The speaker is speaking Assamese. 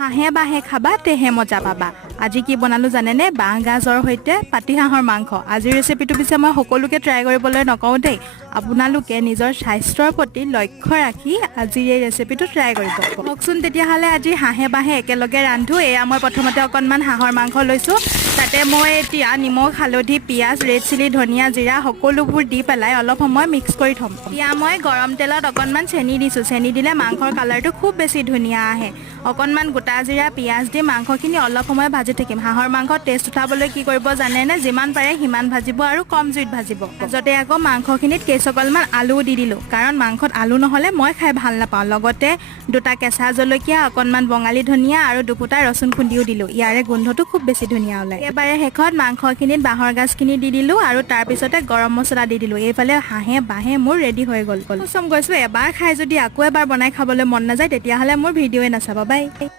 হাঁহে বাঁহে খাবা তেহে মজা পাবা। আজি কি বনালো জানেনে? বাঁহ গাজৰ সৈতে পাতিহাঁহৰ মাংস। আজিৰ ৰেচিপিটো পিছে মই সকলোকে ট্ৰাই কৰিবলৈ নকওঁ দেই। আপোনালোকে নিজৰ স্বাস্থ্যৰ প্ৰতি লক্ষ্য ৰাখি আজিৰ এই ৰেচিপিটো ট্ৰাই কৰিব। কওকচোন তেতিয়াহ'লে আজি হাঁহে বাঁহে একেলগে ৰান্ধো। এয়া মই প্ৰথমতে অকণমান হাঁহৰ মাংস লৈছোঁ। তাতে মই এতিয়া নিমখ, হালধি, পিঁয়াজ, ৰেড চিলি, ধনিয়া, জিৰা সকলোবোৰ দি পেলাই অলপ সময় মিক্স কৰি থ'ম। এতিয়া মই গৰম তেলত অকণমান চেনি দিছোঁ। চেনি দিলে মাংসৰ কালাৰটো খুব বেছি ধুনীয়া আহে। অকণমান গোটা জিৰা, পিঁয়াজ দি মাংসখিনি অলপ সময় ভাজি থাকিম। হাঁহৰ মাংসত টেষ্ট উঠাবলৈ কি কৰিব জানেনে? যিমান পাৰে সিমান ভাজিব আৰু কম জুইত ভাজিব। মাজতে আকৌ মাংসখিনিত কেইচকলমান আলুও দি দিলোঁ, কাৰণ মাংসত আলু নহ'লে মই খাই ভাল নাপাওঁ। লগতে দুটা কেঁচা জলকীয়া, অকণমান বঙালী ধনিয়া আৰু দুফুটা ৰচুন খুন্দিও দিলোঁ। ইয়াৰে গোন্ধটো খুব বেছি ধুনীয়া ওলায়। একেবাৰে শেষত মাংসখিনিত বাঁহৰ গাজখিনি দি দিলোঁ আৰু তাৰপিছতে গৰম মছলা দি দিলোঁ। এইফালে হাঁহে বাঁহে মোৰ ৰেডি হৈ গ'ল। কৈছোঁ এবাৰ খাই যদি আকৌ এবাৰ বনাই খাবলৈ মন নাযায় তেতিয়াহ'লে মোৰ ভিডিঅ'ই নাচাব। বাই।